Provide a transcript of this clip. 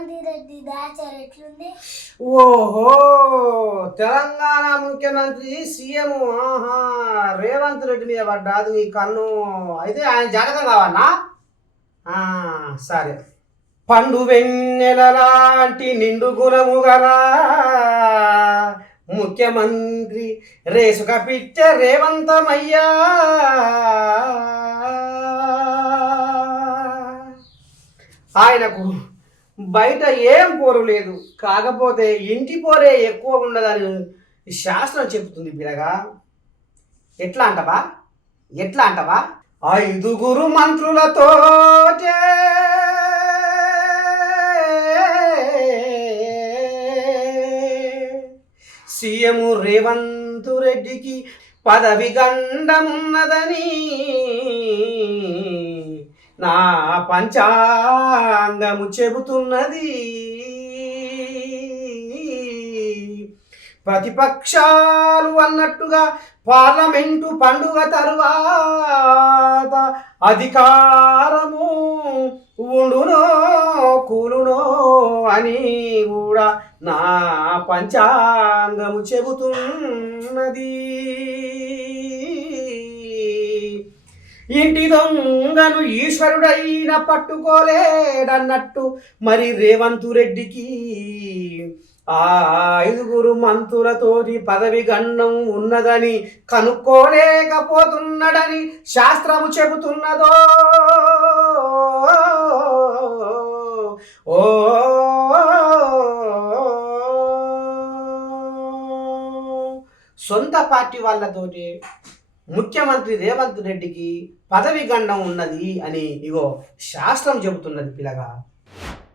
రేవంత్ రెడ్డి దాచారు ఎట్లుంది? ఓహో తెలంగాణ ముఖ్యమంత్రి సీఎం ఆహా రేవంత్ రెడ్డి మీద పడ్డాది నీ కన్ను. అయితే ఆయన జాగ్రత్త కావన్నా సరే. పండు వెన్నెల లాంటి నిండు గుణము గల ముఖ్యమంత్రి రేసుక పిచ్చ రేవంతమయ్యా. ఆయనకు బయట ఏం పోరు లేదు. కాకపోతే ఇంటి పోరే ఎక్కువ ఉండదని శాస్త్రం చెబుతుంది పిల్లగా. ఎట్లా అంటవా? ఎట్లా అంటవా? ఐదుగురు మంత్రులతో సీఎం రేవంత్ రెడ్డికి పదవి గండమున్నదని నా పంచాంగము చెబుతున్నది. ప్రతిపక్షాలు అన్నట్టుగా పార్లమెంటు పండుగ తరువాత అధికారము ఉండునో కూలునో అని కూడా నా పంచాంగము చెబుతున్నది. ఇంటి దొంగను ఈశ్వరుడైన పట్టుకోలేడన్నట్టు మరి రేవంతు రెడ్డికి ఆ ఐదుగురు మంత్రులతోటి పదవి గండం ఉన్నదని కనుక్కోలేకపోతున్నాడని శాస్త్రము చెబుతున్నదో. ఓ సొంత పార్టీ వాళ్ళతోటి ముఖ్యమంత్రి రేవంత్ రెడ్డికి పదవి గండం ఉన్నది అని ఇగో శాస్త్రం చెబుతున్నది పిల్లగా.